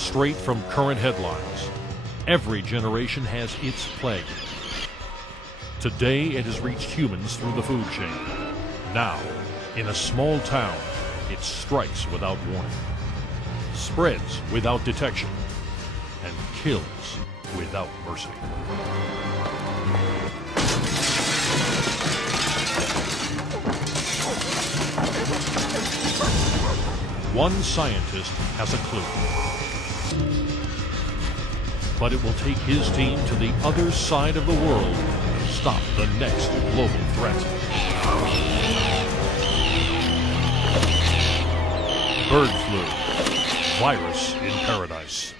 straight from current headlines. Every generation has its plague. Today it has reached humans through the food chain. Now, in a small town, it strikes without warning, spreads without detection, and kills without mercy. One scientist has a clue, but it will take his team to the other side of the world to stop the next global threat. Bird flu, virus in paradise.